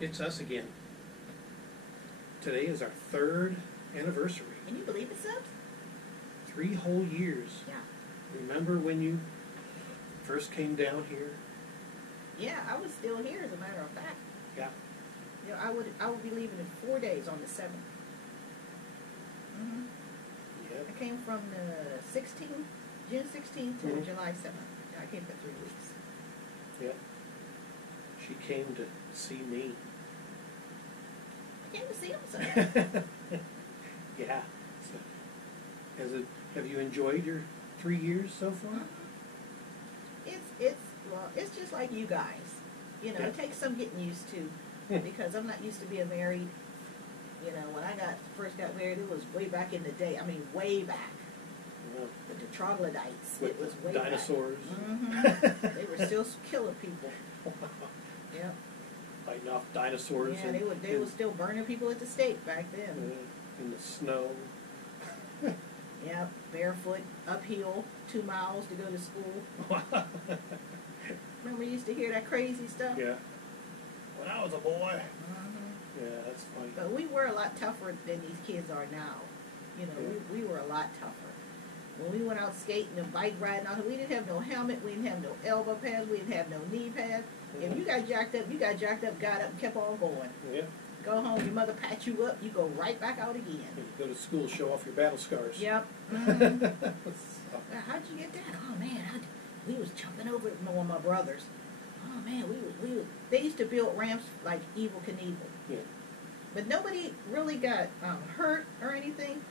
It's us again. Today is our 3rd anniversary. Can you believe it, Subs? 3 whole years. Yeah. Remember when you first came down here? Yeah, I was still here, as a matter of fact. Yeah. You know, I would be leaving in 4 days on the 7th. Mm-hmm. Yep. I came from the 16th, June 16th to Mhm. July 7th. I came for 3 weeks. Yep. She came to see me. I came to see him, Subs. Yeah. So, have you enjoyed your 3 years so far? It's just like you guys. You know, Yeah. it takes some getting used to, because I'm not used to being married. You know, when I first got married, it was way back in the day. I mean, way back. Well, With the troglodytes. with It was the way dinosaurs. back. Mm-hmm. They were still killing people. Yeah. Fighting off dinosaurs. Yeah, they were still burning people at the stake back then. In the snow. Yeah, barefoot, uphill, 2 miles to go to school. Remember you used to hear that crazy stuff? Yeah. When I was a boy. Mm-hmm. Yeah, that's funny. But we were a lot tougher than these kids are now. You know, Yeah. we were a lot tougher. When we went out skating and bike riding out, we didn't have no helmet, we didn't have no elbow pads, we didn't have no knee pads. If you got jacked up, got up and kept on going. Yeah. Go home, your mother pat you up, you go right back out again. You go to school, show off your battle scars. Yep. Mm-hmm. How'd you get that? Oh man, we was jumping over it with my brothers. Oh man, they used to build ramps like Evel Knievel. Yeah. But nobody really got hurt or anything.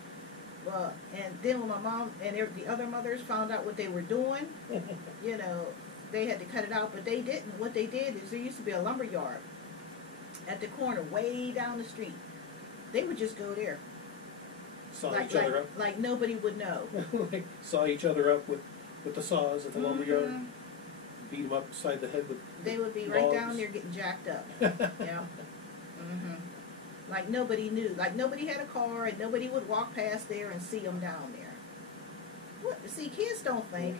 Well, and then when my mom and the other mothers found out what they were doing, you know, they had to cut it out, but they didn't. What they did is there used to be a lumber yard at the corner, way down the street. They would just go there. Saw each other up. Like nobody would know. Like, saw each other up with the saws at the lumberyard. Beat them up beside the head with They would be logs. right down there getting jacked up. Yeah. Mm-hmm. Like nobody knew. Like nobody had a car and nobody would walk past there and see them down there. What? See, kids don't think.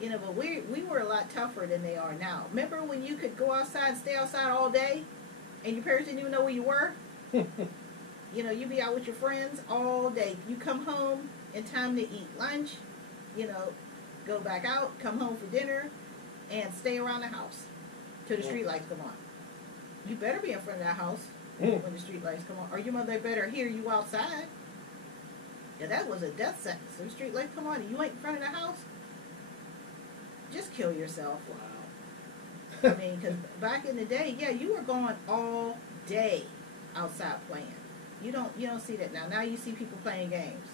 You know, but we were a lot tougher than they are now. Remember when you could go outside and stay outside all day and your parents didn't even know where you were? You know, you'd be out with your friends all day. You come home in time to eat lunch, you know, go back out, come home for dinner, and stay around the house till the street lights come on. You better be in front of that house when the street lights come on, or your mother better hear you outside. Yeah, that was a death sentence. If the street lights come on and you ain't in front of the house, just kill yourself. Wow. I mean, because back in the day, yeah, you were going all day outside playing. You don't see that now. Now you see people playing games.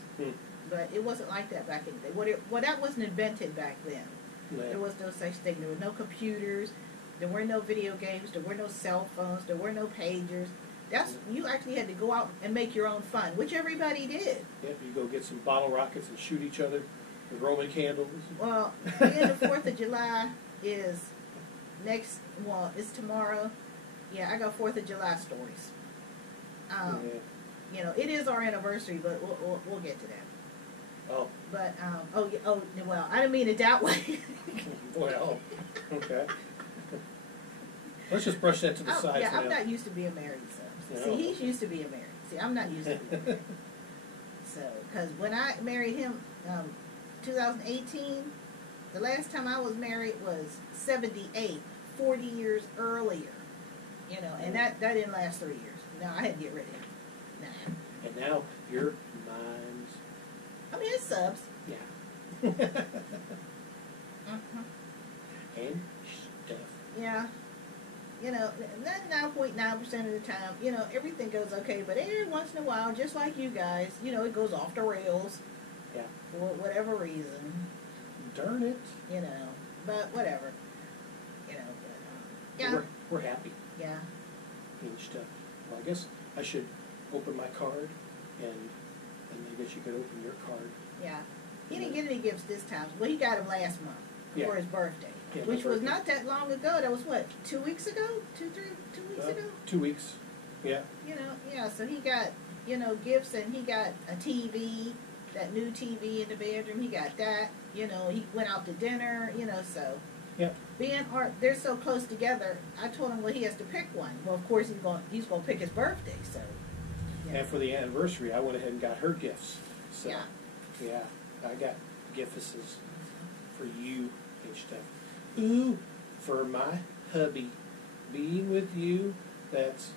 But it wasn't like that back in the day. Well, that wasn't invented back then. No. There was no such thing. There were no computers. There were no video games. There were no cell phones. There were no pagers. You actually had to go out and make your own fun, which everybody did. Yep, you go get some bottle rockets and shoot each other with Roman candles. Well, then the 4th of July is it's tomorrow. Yeah, I got 4th of July stories. You know, it is our anniversary, but we'll get to that. Oh. But, well, I didn't mean it that way. Well, okay. Let's just brush that to the side. Yeah, for I'm now. not used to being married, so. No. See, he's used to being married. See, I'm not used to being married. So, because when I married him, 2018, the last time I was married was 78, 40 years earlier. You know, and that didn't last 3 years. No, I had to get rid of him. Nah. And now you're mine's. I mean, it's Subs. Yeah. And stuff. Yeah. You know, 99.9% of the time, you know, everything goes okay, but every once in a while, just like you guys, you know, it goes off the rails. Yeah. For whatever reason. Darn it. You know, but whatever. You know, but, yeah. We're happy. Yeah. And stuff. Well, I guess I should open my card, and I guess you could open your card. Yeah. He didn't get any gifts this time. Well, he got them last month for his birthday. Yeah, which was not that long ago. That was what, 2 weeks ago? 2 weeks ago? 2 weeks. Yeah. You know, yeah, so he got, you know, gifts, and he got a TV, that new TV in the bedroom. He got that. You know, he went out to dinner, you know, so. Yep. They're so close together. I told him, well, he has to pick one. Well, of course he's going to pick his birthday. So. Yeah. And for the anniversary, I went ahead and got her gifts. So, Yeah. yeah, I got gifts for you and stuff. Ooh, for my hubby. Being with you, that's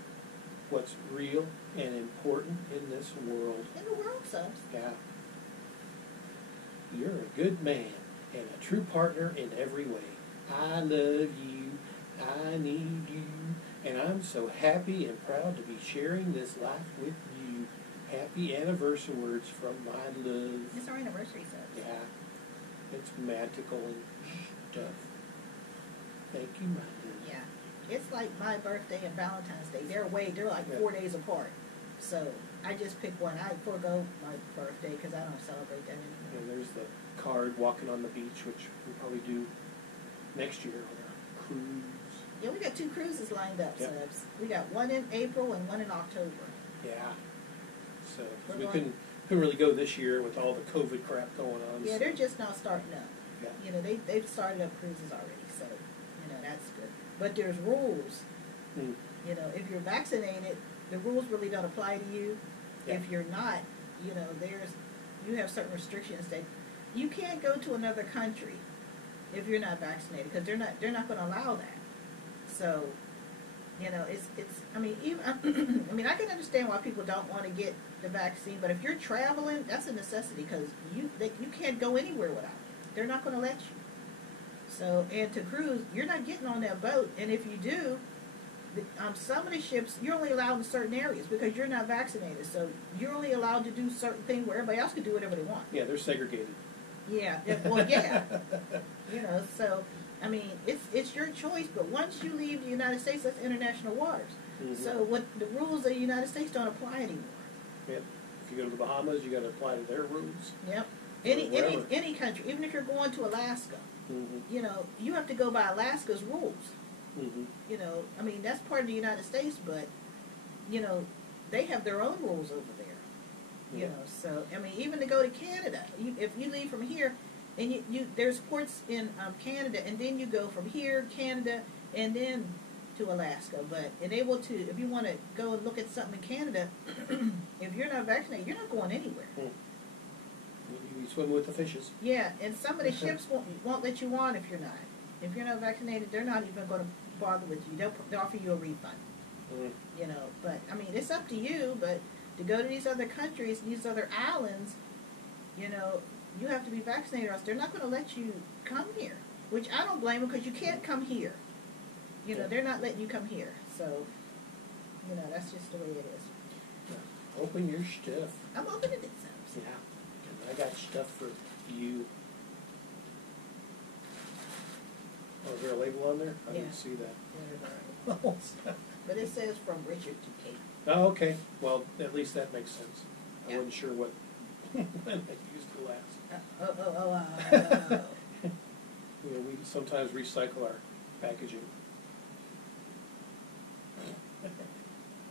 what's real and important in this world. In the world, subs. Yeah. You're a good man and a true partner in every way. I love you. I need you. And I'm so happy and proud to be sharing this life with you. Happy anniversary words from my love. It's our anniversary, subs. Yeah. It's magical and stuff. Thank you, my love. Yeah. It's like my birthday and Valentine's Day. They're like Yeah. 4 days apart. So I just pick one. I forego my birthday because I don't celebrate that anymore. And there's the card walking on the beach, which we'll probably do next year on our cruise. Yeah, we got 2 cruises lined up, Yep. subs. We got one in April and one in October. Yeah. So We're we going- couldn't really go this year with all the COVID crap going on. Yeah, so. they're just now starting up. Yeah. You know, they've started up cruises already, so, you know, that's good. But there's rules. Mm. You know, if you're vaccinated, the rules really don't apply to you. Yeah. If you're not, you know, you have certain restrictions that you can't go to another country if you're not vaccinated because they're not going to allow that. So, you know, it's I mean, even I mean, I can understand why people don't want to get the vaccine, but if you're traveling, that's a necessity because you can't go anywhere without it. They're not going to let you. So, and to cruise, you're not getting on that boat, and if you do, some of the ships you're only allowed in certain areas because you're not vaccinated. So you're only allowed to do certain things where everybody else can do whatever they want. Yeah, they're segregated. Yeah, well, yeah. You know, so I mean, it's your choice. But once you leave the United States, that's international waters. Mm-hmm. So what the rules of the United States don't apply anymore. Yep. If you go to the Bahamas, you got to apply to their rules. Yep. Wherever. Any country, even if you're going to Alaska, Mm-hmm. you know, you have to go by Alaska's rules. Mm-hmm. You know, I mean, that's part of the United States, but you know, they have their own rules over there. You Yeah. know, so I mean, even to go to Canada, if you leave from here, and you there's ports in Canada, and then you go from here, Canada, and then to Alaska. But and able to, if you want to go and look at something in Canada, if you're not vaccinated, you're not going anywhere. You swim with the fishes. Yeah, and some of the ships won't let you on if you're not. If you're not vaccinated, they're not even going to bother with you. They'll offer you a refund. Mm-hmm. You know, but I mean, it's up to you. But to go to these other countries, these other islands, you know, you have to be vaccinated, or else they're not going to let you come here. Which I don't blame them because you can't come here. You know, they're not letting you come here. So, you know, that's just the way it is. Open your stuff. I'm opening it, Subs. Yeah. 'Cause I got stuff for you. Oh, is there a label on there? I Yeah. didn't see that. Whatever. But it says from Richard to Kate. Oh, okay. Well, at least that makes sense. I Yeah. wasn't sure what when I used the last. You know, we sometimes recycle our packaging.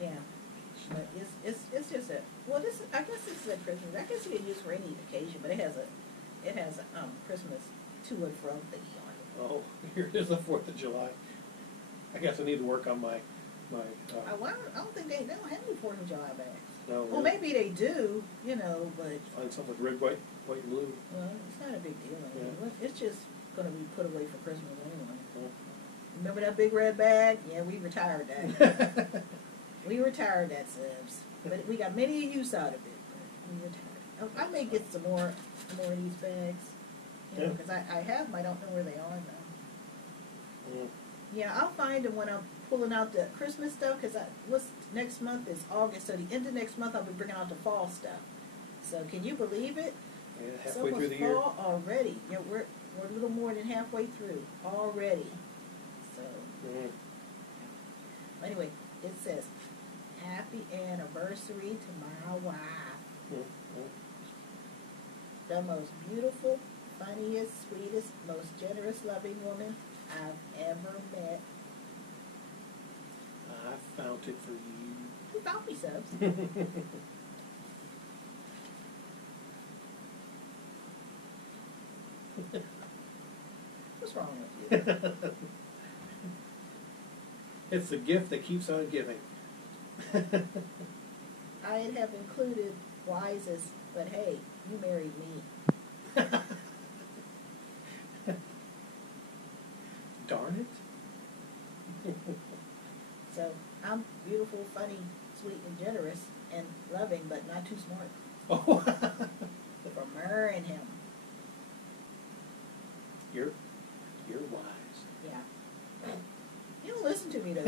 Yeah, but it's just a I guess this is a Christmas. I guess you can use for any occasion, but it has a Christmas to and from thingy on it. Oh, here is the 4th of July. I guess I need to work on my I don't think they don't have any 4th of July bags. no. Well, maybe they do, you know, but Find something with red, white, and blue. well, it's not a big deal. I mean, Yeah. it's just going to be put away for Christmas anyway. Oh. Remember that big red bag? Yeah, we retired that. We retired that, Subs. But we got many use out of it. But we retired. I may get some more of these bags. You know, Yeah. because I have them. I don't know where they are though. Mm. Yeah, I'll find them when I'm pulling out the Christmas stuff. Because next month is August, so the end of next month I'll be bringing out the fall stuff. So can you believe it? Yeah, It's halfway through almost the year. fall already. Yeah, we're a little more than halfway through already. So. Mm. Anyway, it says, "Happy anniversary to my wife. Mm. The most beautiful, funniest, sweetest, most generous, loving woman I've ever met." I found it for you. Who found me, Subs? What's wrong with you? It's the gift that keeps on giving. I'd have included wisest, but hey, you married me. Darn it. So I'm beautiful, funny, sweet, and generous, and loving, but not too smart Oh. for marrying him. You're wise. Yeah. You don't listen to me, those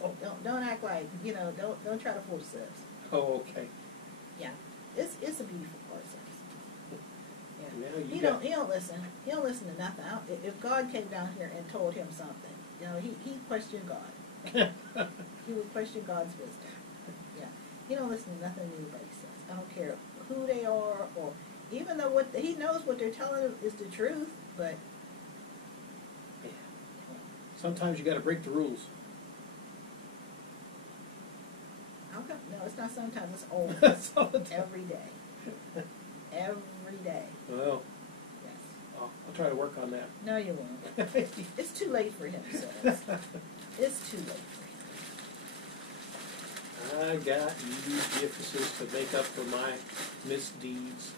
subs. Don't act like, don't try to force subs. Oh, okay. Yeah. It's a beautiful part, subs. Yeah. Now He don't listen. He don't listen to nothing. If God came down here and told him something, he questioned God. He would question God's wisdom. Yeah. He don't listen to nothing anybody says. I don't care who they are, or even though he knows what they're telling him is the truth, but Yeah. Sometimes you got to break the rules. how come? No, it's not sometimes. It's always. That's all the time. Every day. Every day. Well, Yes. I'll try to work on that. No, you won't. It's too late for him, so it's too late for him. I got you gifts to make up for my misdeeds.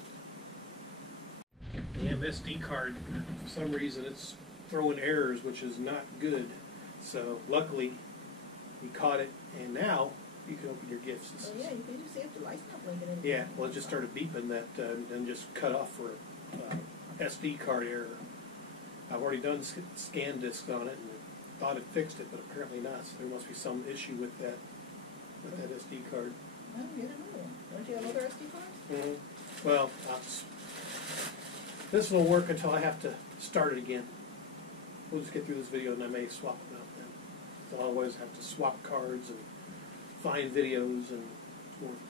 The MSD card, for some reason, it's throwing errors, which is not good. So luckily, we caught it, and now you can open your gifts. Oh yeah, you can just see if the light's not blinking anymore. Yeah, well, it just started beeping that, and just cut off for SD card error. I've already done scan discs on it and thought it fixed it, but apparently not. So there must be some issue with that SD card. No, get another one. Don't you have other SD cards? Mm-hmm. Well, this will work until I have to start it again. We'll just get through this video and I may swap them out then. So I'll always have to swap cards and find videos and it's worth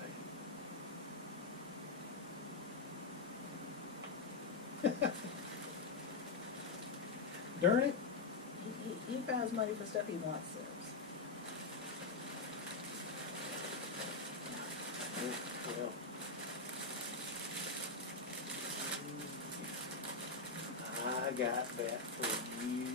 paying. Darn it. He finds money for stuff he wants, so. Well, I got that for you.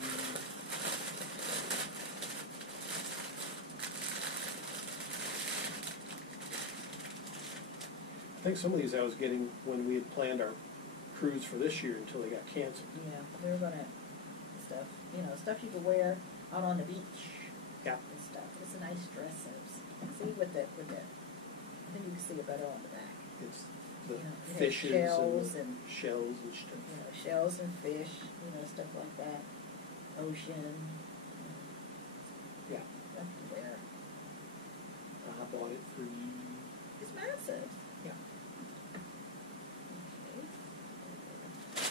I think some of these I was getting when we had planned our cruise for this year until they got canceled. Yeah, we were gonna stuff you could wear out on the beach. Yeah. And stuff. It's a nice dress. See with the. I think you can see it better on the back. It's the It has fishes shells and shells and stuff. shells and fish, stuff like that. Ocean. Yeah. Stuff to wear. I bought it for you. It's massive. Yeah.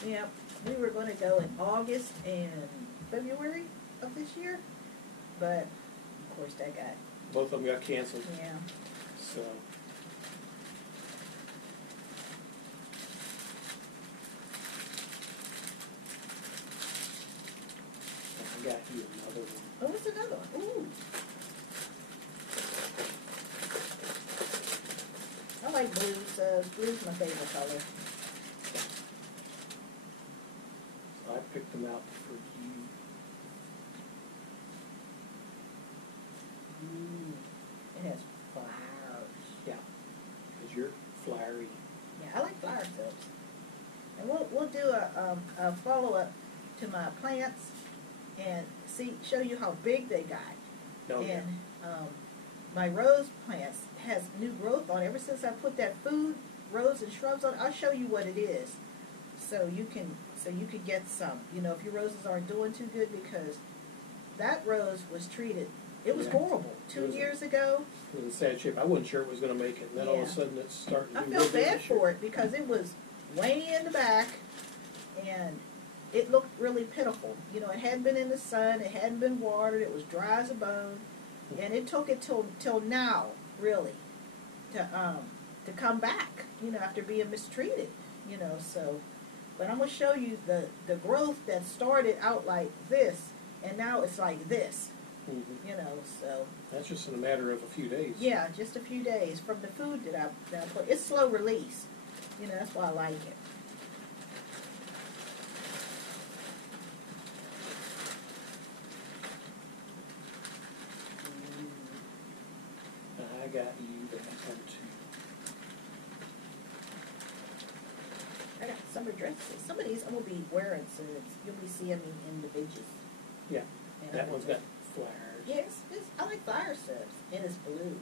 Okay. Yeah, we were going to go in August and February of this year, but of course that got. Both of them got canceled. Yeah. So. I got you another one. Oh, it's another one. Ooh. I like blues. Blue's my favorite color. So I picked them out for you. Ooh. It has flowers. Yeah. Because you're flowery. Yeah, I like flower silks. And we'll do a follow-up to my plants and show you how big they got. No, yeah. And my rose plants has new growth on it. Ever since I put that food, rose and shrubs on, I'll show you what it is. So you can get some. If your roses aren't doing too good, because that rose was treated. It was horrible. 2 years ago. It was in sad shape. I wasn't sure it was going to make it. And then all of a Yeah. sudden it's starting to I do felt real good bad this year. for it because it was way in the back, and it looked really pitiful. It hadn't been in the sun, it hadn't been watered, it was dry as a bone, and it took it till now, really, to come back. After being mistreated. So, but I'm gonna show you the growth that started out like this, and now it's like this. Mm-hmm. So. That's just in a matter of a few days. Yeah, just a few days from the food that I put. It's slow release. That's why I like it. got you that one too. I got summer dresses. Some of these I'm gonna be wearing, so you'll be seeing me in the beaches. Yeah, And that I'm one's gonna- got flowers. Yes, I like fire subs, and it's blue.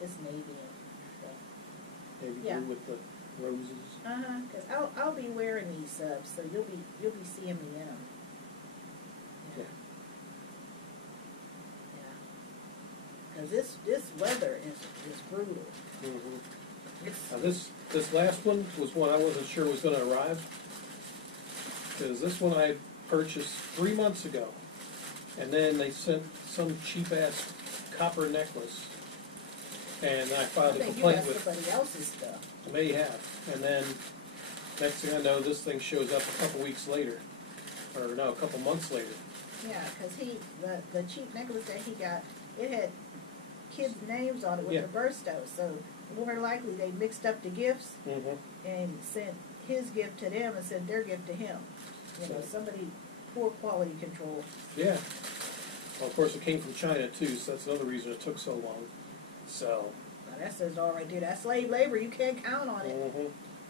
It's navy and stuff. Maybe Yeah. blue with the roses. Cause I'll be wearing these subs, so you'll be seeing me in them. Yeah. Yeah. Cause this weather is brutal. Mm-hmm. It's Now this last one was one I wasn't sure was going to arrive, because this one I purchased 3 months ago, and then they sent some cheap ass copper necklace, and I I filed a think you complaint got with. somebody else's stuff. I may have, and then next thing I know, this thing shows up a couple weeks later, or no, a couple months later. Yeah, cause the cheap necklace that he got, it had kids' names on it with Yeah. their birthstones, so more likely they mixed up the gifts Mm-hmm. and sent his gift to them and sent their gift to him. You know, somebody poor quality control. Yeah. Well, of course, it came from China too, so that's another reason it took so long. So. Now that says all right there. That's slave labor. You can't count on it. Mm-hmm.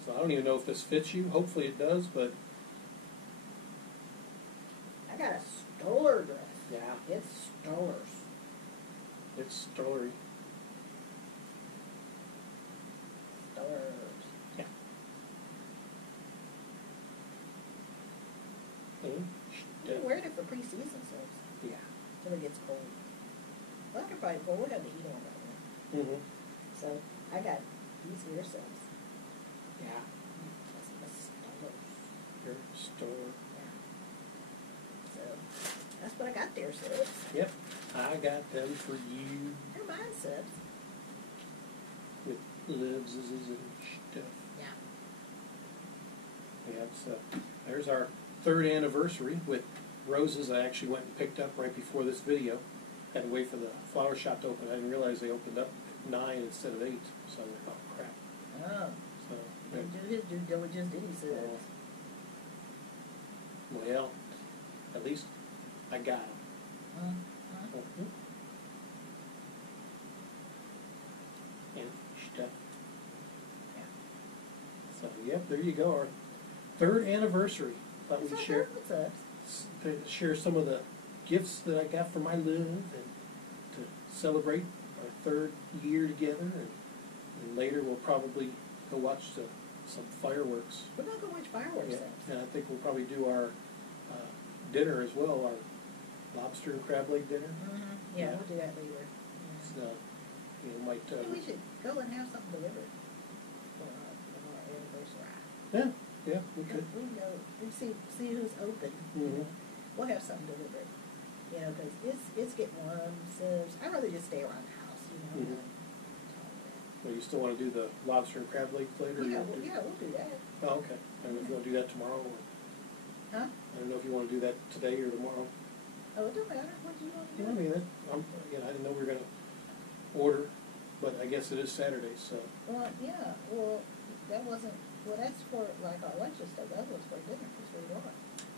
So I don't even know if this fits you. Hopefully it does, but I got a Stoller dress. yeah, It's Stoller's. it's story. Stoller's. Yeah. Mm-hmm. You can wear it for pre-season sales Yeah. till it gets cold. Well, I can probably go. We'll have the heat on right now. Mm-hmm. So I got these here sales. Yeah. That's the Stoller's. Your store. Yeah. So that's what I got there, subs. Yep. I got them for you They're mine, subs. with lives and stuff. Yeah. Yeah, so there's our 3rd anniversary with roses. I actually went and picked up right before this video. Had to wait for the flower shop to open. I didn't realize they opened up at 9 instead of 8. So I thought, crap. Oh. So, Didn't do his due diligence, did he, subs? well, at least I got them. Mm-hmm. And stuff. Yeah. So, yep, there you go. Our 3rd anniversary. Thought we'd share. What's up? Share some of the gifts that I got for my love and to celebrate our 3rd year together, and later we'll probably go watch some fireworks. We're not going to watch fireworks, Yeah, subs. and I think we'll probably do our dinner as well, our lobster and crab leg dinner. Mm-hmm. Yeah, Yeah. we'll do that later. Yeah. So, might. Maybe we should go and have something delivered for our anniversary. Yeah, we could. We can go and see who's open. Mhm. We'll have something delivered. You know, because it's getting warm, so I'd rather just stay around the house, you know. Mhm. Well, you still want to do the lobster and crab legs later? Yeah, or do- we'll do that. Oh, okay. I don't know if you want to do that tomorrow, or Huh? I don't know if you want to do that today or tomorrow. Oh, it don't matter. What do you want to do? I mean, I didn't know we were going to order, but I guess it is Saturday, so. Well, yeah. Well, that wasn't. Well, that's for like our lunch and stuff. That was for dinner. It's for dinner.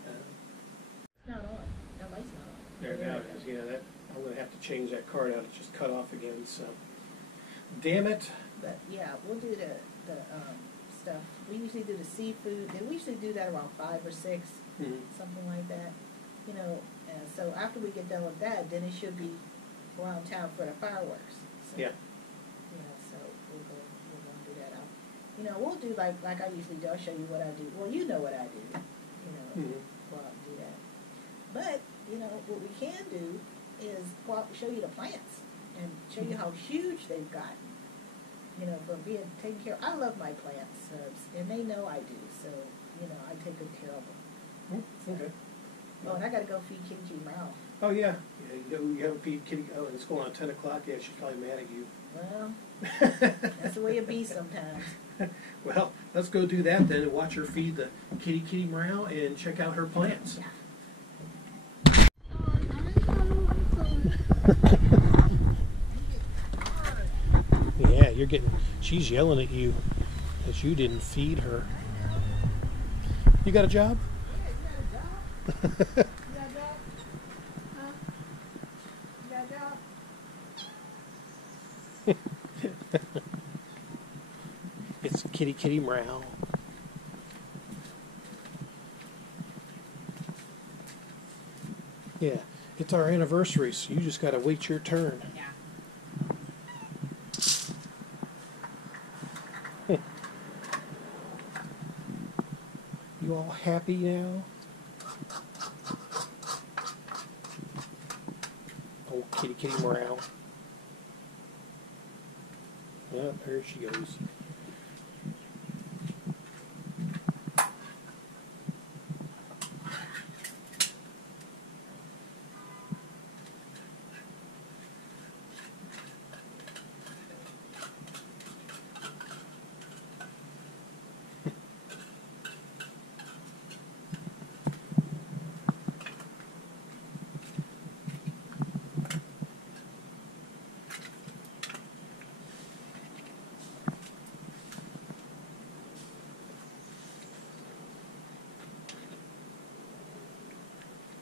It's not on. That light's not on. There now it is. Yeah, I'm going to have to change that card out. It's just cut off again. So, damn it. But yeah, we'll do the stuff. We usually do the seafood, and we usually do that around 5 or 6, Mhm. something like that. You know, and so after we get done with that, then it should be around town for the fireworks. So, Yeah. You know, so we're going to do that out. You know, we'll do like I usually do. I'll show you what I do. Well, you know what I do. You know, Mhm. go out and do that. But you know, what we can do is go out and show you the plants and show you how huge they've gotten. You know, from being taken care of. I love my plants, and they know I do. So, you know, I take good care of them. Okay. Oh, and I got to go feed Kitty Mouth. Oh, yeah. You haven't feed Kitty. Oh, it's going on 10 o'clock. Yeah, she's probably mad at you. Well, that's the way it be sometimes. Well, let's go do that then and watch her feed the kitty meow and check out her plants. Yeah. Yeah, she's yelling at you that you didn't feed her. You got a job? Yeah, you got a job? You got a job? Huh? You got a job? It's kitty kitty meow. Yeah, it's our anniversary, so you just gotta wait your turn. Yeah. You all happy now? Oh, kitty kitty meow. Oh, there she goes.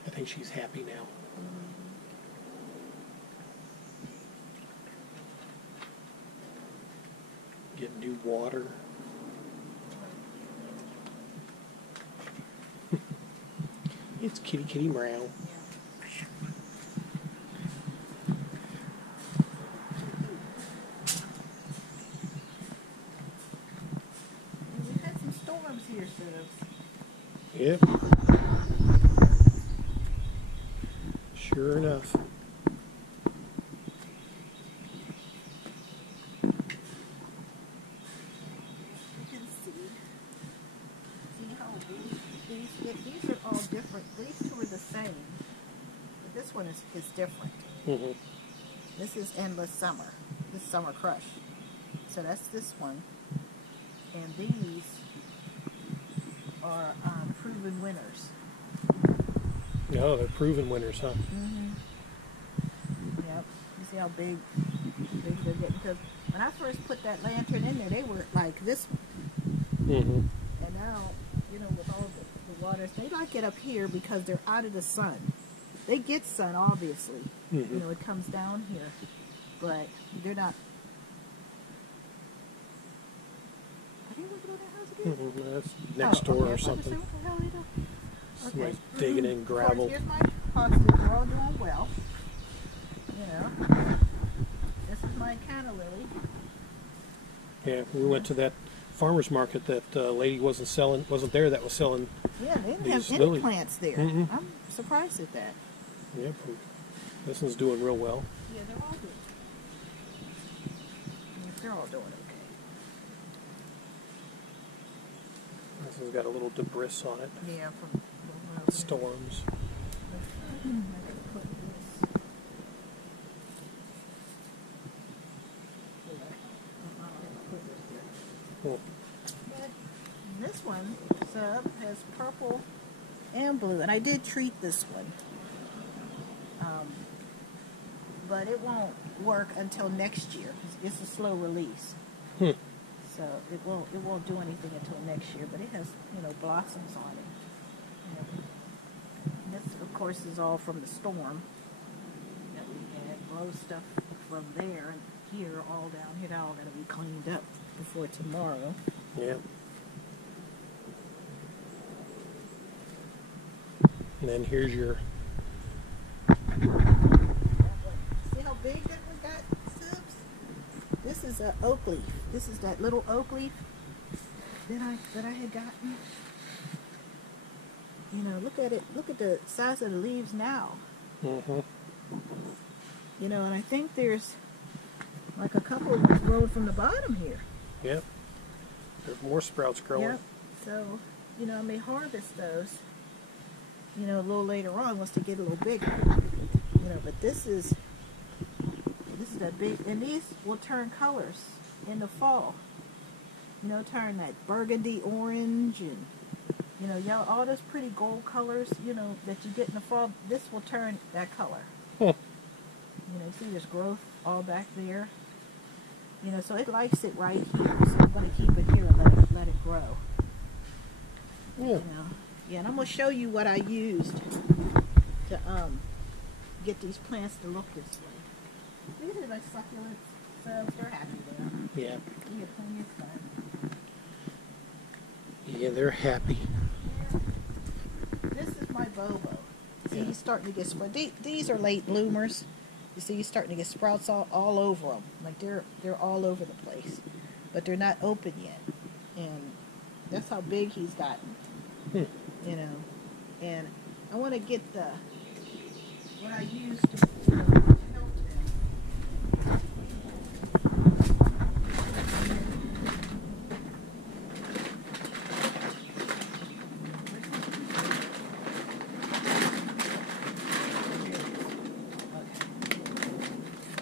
I think she's happy now. Get new water. It's kitty kitty meow. We've had some storms here, Subs. Yep. Sure enough. You can see how these are all different. These two are the same, but this one is different. Mm-hmm. This is Endless Summer. This is Summer Crush. So that's this one. And these are Proven Winners. Oh, they're proven winners, huh? Mm-hmm. Yep. You see how big they're getting? Because when I first put that lantern in there, they were like this one. Mm-hmm. And now, with all the waters, they like it up here because they're out of the sun. They get sun, obviously. Mm-hmm. It comes down here. But they're not. Are they working on their house again? Mm-hmm. That's next door or I was gonna say, something. what the hell are they doing? Somebody's digging in Of gravel. course, here's my hostas. They're all doing well. This is my canna lily. Yeah, we went to that farmer's market. That lady wasn't there. That was selling. Yeah, they didn't These have any lily- plants there. Mm-mm. I'm surprised at that. Yep. This one's doing real well. Yeah, they're all doing. They're all doing okay. This one's got a little debris on it. Yeah, from Storms. Oh. This one, Sub, has purple and blue, and I did treat this one. But it won't work until next year. It's a slow release. Hmm. So it won't do anything until next year, but it has, blossoms on it. And this, of course, is all from the storm that we had. Blow stuff from there and here, all down here. They're all going to be cleaned up before tomorrow. Yeah. And then here's your. See how big that one got, Subs? This is an oak leaf. This is that little oak leaf that I had gotten. Look at it. Look at the size of the leaves now. Mm-hmm. And I think there's like a couple of ones growing from the bottom here. Yep. There's more sprouts growing. Yep. So, I may harvest those, a little later on once they get a little bigger. But this is that big, and these will turn colors in the fall. Turn that burgundy orange and, yellow, all those pretty gold colors, that you get in the fall. This will turn that color. Hmm. See there's growth all back there. So it likes it right here. So I'm going to keep it here and let it grow. Yeah. Yeah, and I'm going to show you what I used to get these plants to look this way. These are my succulents. subs, they're happy there. Yeah. You get plenty of sun. Yeah, they're happy. This is my Bobo. See, he's starting to get sprout. These are late bloomers. You see, he's starting to get sprouts all over them. Like they're all over the place, but they're not open yet. And that's how big he's gotten. You know, and I want to get what I use to help them.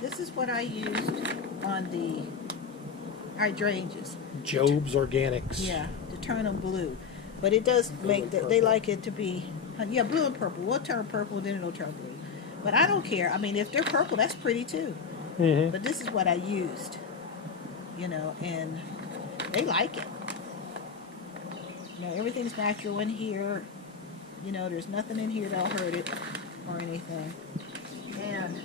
This is what I used on the hydrangeas. Job's Organics. Yeah, to turn them blue. But it does make they like it to be, yeah, blue and purple. We'll turn purple, then it'll turn blue. But I don't care. I mean, if they're purple, that's pretty too. Mm-hmm. But this is what I used, you know, and they like it. You know, everything's natural in here. You know, there's nothing in here that'll hurt it or anything. And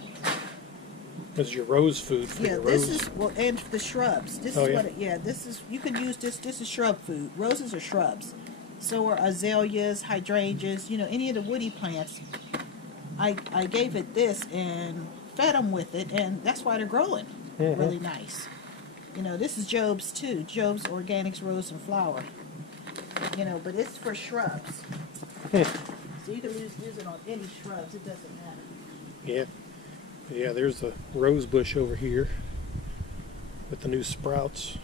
This is your rose food for yeah, your this rose. is and the shrubs. This Oh, is yeah? what. This is you can use this. This is shrub food. Roses are shrubs. So are azaleas, hydrangeas. You know, any of the woody plants. I gave it this and fed them with it, and that's why they're growing really nice. You know, this is Job's too. Job's Organics Rose and Flower. You know, but it's for shrubs. So you can use it on any shrubs. It doesn't matter. Yeah. Yeah, there's the rose bush over here with the new sprouts.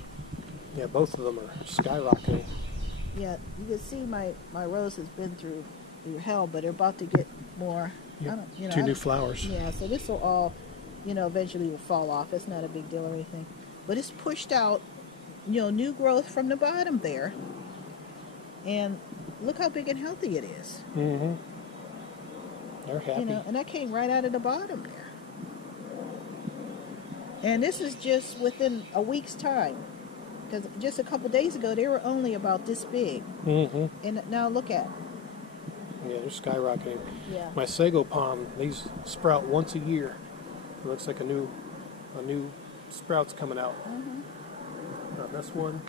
Yeah, both of them are skyrocketing. Yeah, you can see my rose has been through hell, but they're about to get more. Yep. I don't, you know, Two I new don't- flowers. Yeah, so this will all, you know, eventually will fall off. It's not a big deal or anything, but it's pushed out, you know, new growth from the bottom there, and look how big and healthy it is. Mm-hmm. They're happy. You know, and that came right out of the bottom there. And this is just within a week's time, because just a couple days ago they were only about this big, Mm-hmm. and now look at. Yeah, they're skyrocketing. Yeah. My sago palm, these sprout once a year. It looks like a new sprout's coming out. Mm-hmm. This one,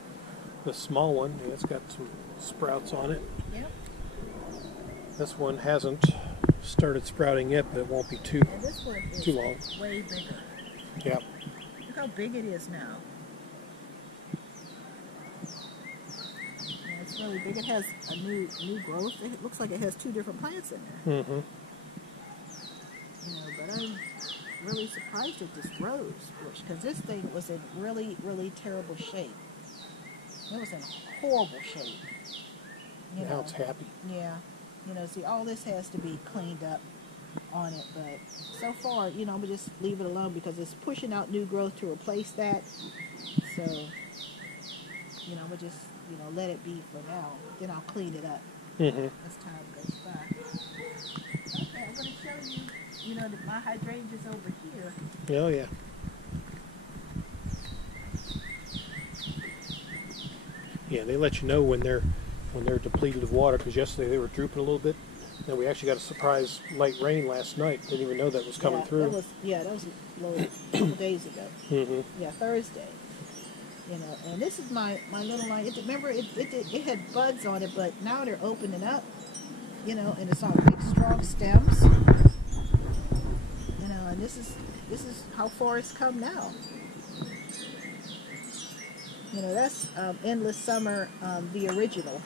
the small one, yeah, it's got some sprouts on it. Yep. This one hasn't started sprouting yet, but it won't be too And this one is too long. way bigger. Yeah. Look how big it is now. Yeah, it's really big. It has a new growth. It looks like it has two different plants in there. Mm-hmm. You know, but I'm really surprised at this rose bush, because this thing was in really, really terrible shape. It was in horrible shape. You Now know. it's happy. Yeah. You know, see, all this has to be cleaned up on it, but so far, you know, I'm going to just leave it alone because it's pushing out new growth to replace that. So, you know, I'm going to just, you know, let it be for now. Then I'll clean it up Mm-hmm. as time goes by. Okay, I'm going to show you, you know, that my hydrangeas over here. Oh, yeah. Yeah, they let you know when they're depleted of water, because yesterday they were drooping a little bit. And we actually got a surprise light rain last night. Didn't even know that was coming through. That was a couple days ago. Mm-hmm. Yeah, Thursday. You know, and this is my little line. Remember, it had buds on it, but now they're opening up. You know, and it's on big, strong stems. You know, and this is how far it's come now. You know, that's Endless Summer, the original.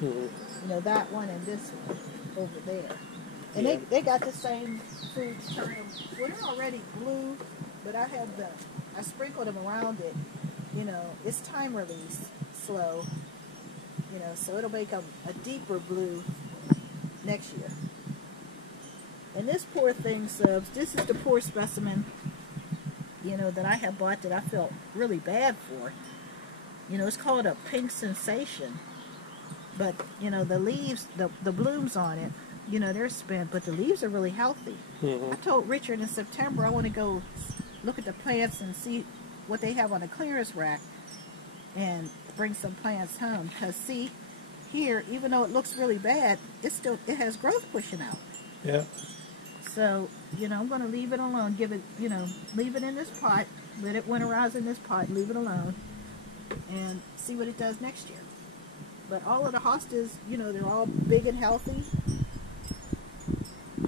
Mm-hmm. You know, that one and this one over there. And Yeah. they got the same fruits. Well, they're already blue, but I sprinkled them around it. You know, it's time release, slow. You know, so it'll make them a deeper blue next year. And this poor thing, subs, this is the poor specimen, you know, that I have bought that I felt really bad for. You know, it's called a Pink Sensation. But, you know, the leaves, the blooms on it, you know, they're spent, but the leaves are really healthy. Mm-hmm. I told Richard in September I want to go look at the plants and see what they have on the clearance rack and bring some plants home. Because, see, here, even though it looks really bad, it has growth pushing out. Yeah. So, I'm going to leave it alone. Give it, leave it in this pot. Let it winterize in this pot. Leave it alone. And see what it does next year. But all of the hostas, they're all big and healthy.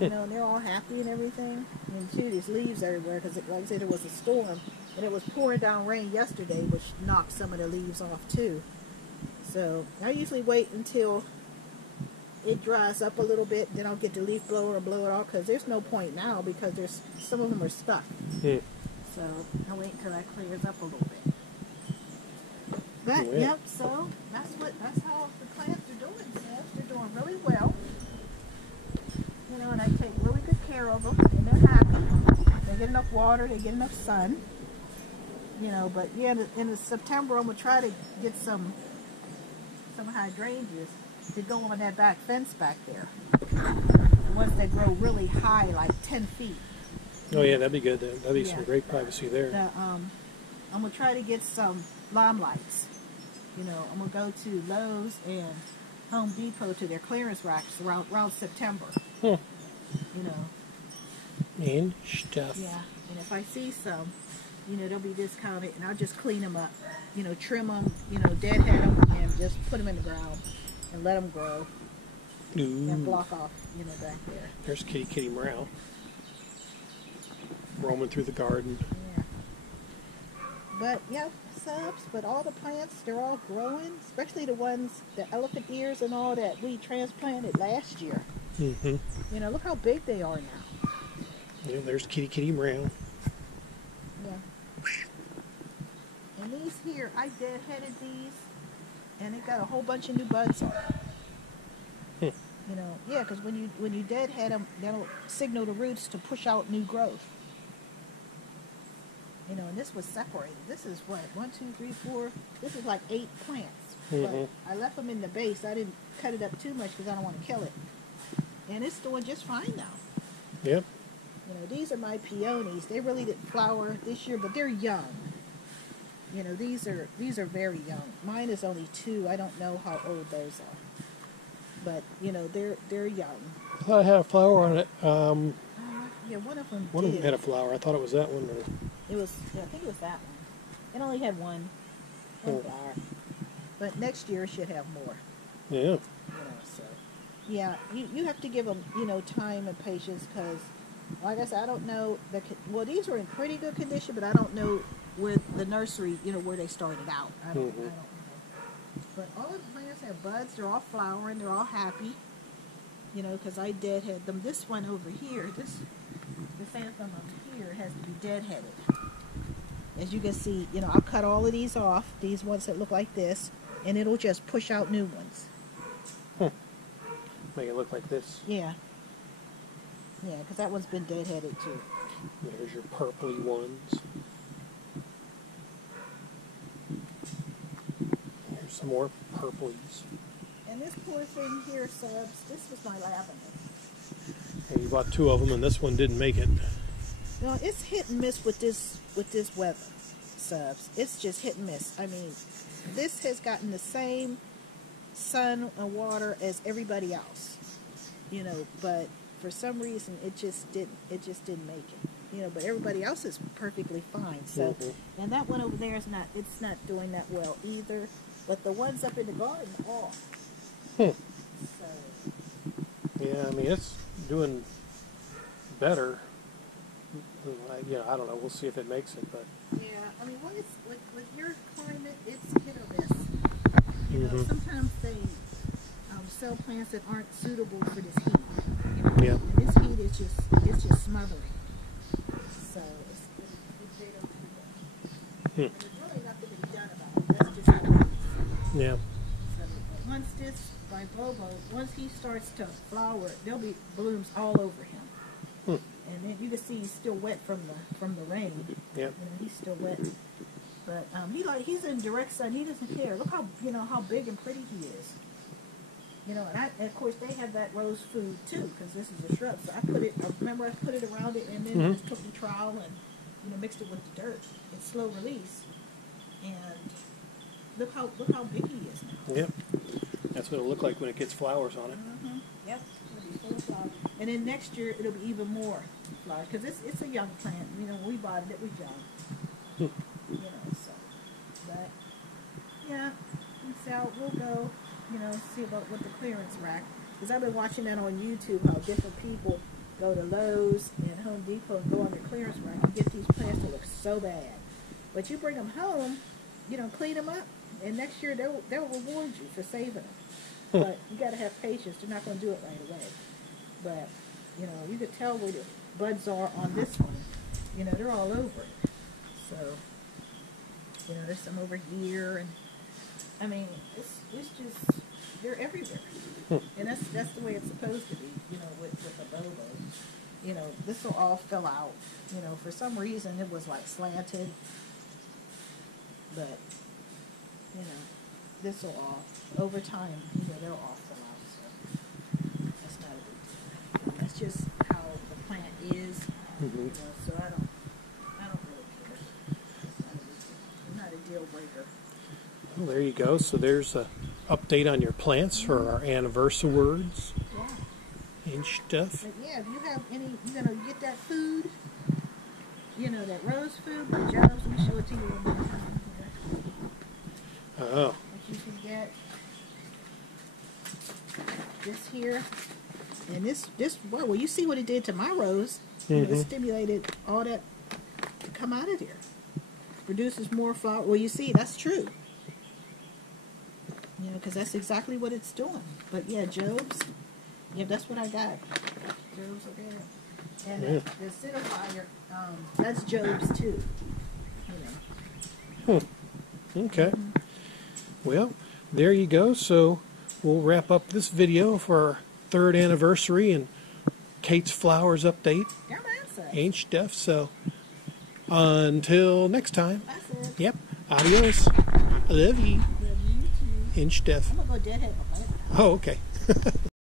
And they're all happy and everything. And see, there's leaves everywhere because, like I said, there was a storm. And it was pouring down rain yesterday, which knocked some of the leaves off too. So I usually wait until it dries up a little bit, then I'll get the leaf blower and blow it off, because there's no point now because there's some of them are stuck. So I'll wait until that clears up a little bit. But yep, so that's how the plants are doing. Yes, they're doing really well. And I take really good care of them, and they're happy. They get enough water, they get enough sun. But yeah, in September I'm gonna try to get some hydrangeas to go on that back fence back there. The ones that grow really high, like 10 feet. Oh yeah, that'd be good. That'd be some great privacy there. I'm gonna try to get some lime lights. I'm gonna go to Lowe's and Home Depot to their clearance racks around September. And stuff. Yeah, and if I see some, they'll be discounted, and I'll just clean them up. Trim them, deadhead them, and just put them in the ground and let them grow. Ooh. And block off, back there. There's Kitty Meow roaming through the garden. Yeah. But yeah, subs. But all the plants, they're all growing, especially the ones, the elephant ears and all that we transplanted last year. Look how big they are now. Yeah, there's Kitty Meow. Yeah. And these here, I deadheaded these, and it got a whole bunch of new buds on it. Yeah, because when you deadhead them, they'll signal the roots to push out new growth. And this was separated. This is what, 1, 2, 3, 4. This is like 8 plants. But I left them in the base. I didn't cut it up too much because I don't want to kill it. And it's doing just fine now. Yep. These are my peonies. They really didn't flower this year, but they're young. These are very young. Mine is only 2. I don't know how old those are. But, they're young. I thought it had a flower on it. Yeah, one of them One of them had a flower. I thought it was that one. I think it was that one. It only had one flower. But next year it should have more. Yeah. So, yeah, you have to give them, time and patience, because, like I said, I don't know. These are in pretty good condition, but I don't know with the nursery, where they started out. I don't know. But all of the plants have buds. They're all flowering. They're all happy. Because I deadhead them. This one over here, this anthem over here has to be deadheaded. As you can see, I'll cut all of these off, these ones that look like this, and it'll just push out new ones. Make it look like this. Yeah. Yeah, because that one's been deadheaded too. There's your purpley ones. Here's some more purplies. And this poor thing here, subs, this was my lavender. And you bought 2 of them, and this one didn't make it. No, it's hit and miss with this weather, subs. It's just hit and miss. I mean, this has gotten the same sun and water as everybody else, but for some reason it just didn't make it, but everybody else is perfectly fine. So, and that one over there it's not doing that well either, but the ones up in the garden are. So, yeah, I mean, it's doing better. I don't know. We'll see if it makes it, but yeah, I mean, with your climate, it's hit or miss. Sometimes they sell plants that aren't suitable for this heat. Yeah. And this heat is just smothering. So it's they don't do that. There's really nothing to be done about it. That's just how it is. Yeah. So once this by Bobo, once he starts to flower, there'll be blooms all over him. And then you can see he's still wet from the rain. Yep. He's still wet. But he's in direct sun. He doesn't care. Look how big and pretty he is. And of course they have that rose food too, because this is a shrub. So I put it around it, and then just took the trowel and mixed it with the dirt. It's slow release. And look how big he is now. Yep. That's what it'll look like when it gets flowers on it. Yep. It's gonna be full of flowers. And then next year it'll be even more flowers because it's a young plant. You know, when we bought it was young. You know, so but yeah, and so we'll go. You know, see about what the clearance rack. Because I've been watching that on YouTube. How different people go to Lowe's and Home Depot and go on their clearance rack and get these plants that look so bad. But you bring them home, you know, clean them up, and next year they'll reward you for saving them. But you got to have patience. They're not going to do it right away. But you know, you could tell where the buds are on this one. You know, they're all over it. So you know, there's some over here, and I mean, it's just they're everywhere. And that's the way it's supposed to be. You know, with the bobos. You know, this will all fill out. You know, for some reason it was like slanted. But, you know, this will all, over time, you know, they'll all fill out, so that's not a big deal. That's just how the plant is, you know, so I don't really care. It's not a deal breaker. Well, there you go. So there's a update on your plants for our anniversary words. Yeah. And stuff. But yeah, if you have any, you're going to get that food, you know, that rose food, the Joe's, let me show it to you one more time. Oh. What you can get this here, and this well, you see what it did to my rose. You know, it stimulated all that to come out of there. Produces more flower. Well, you see, that's true. You know, because that's exactly what it's doing. But yeah, Job's. Yeah, that's what I got. Job's are there, and the acidifier. That's Job's too. You know. Okay. Well, there you go. So we'll wrap up this video for our 3rd anniversary and Kate's Flowers update. Ain't stuff. So until next time. That's it. Yep. Adios. I love you. Love you too. Ain't stuff. I'm gonna go deadhead. Oh, okay.